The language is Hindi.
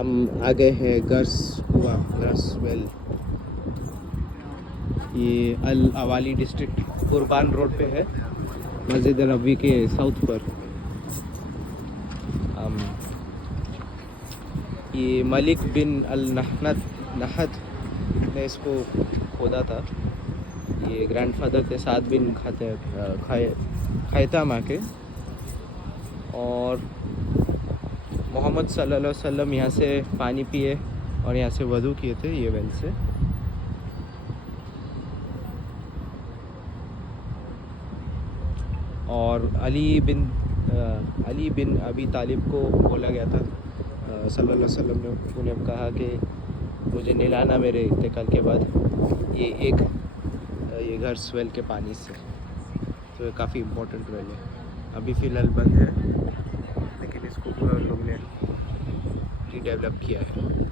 हम आ गए हैं गर्स कुआ गर्स वेल। ये अल अवाली डिस्ट्रिक्ट कुर्बान रोड पे है, मस्जिद नबवी के साउथ पर। ये मलिक बिन अल नहद ने इसको खोदा था। ये ग्रैंडफादर थे साद बिन खैतामा के, और मोहम्मद सल्लल्लाहु अलैहि वसल्लम यहाँ से पानी पिए और यहाँ से वज़ू किए थे ये वेल से। और अली बिन अबी तालिब को बोला गया था, सल्लल्लाहु अलैहि वसल्लम ने उन्हें कहा कि मुझे नहलाना मेरे इंतकाल के बाद ये घर स्वेल के पानी से। तो ये काफ़ी इम्पोर्टेंट वेल है। अभी फ़िलहाल बंद है, लेकिन इसको पूरा लोग ने रीडेवलप किया है।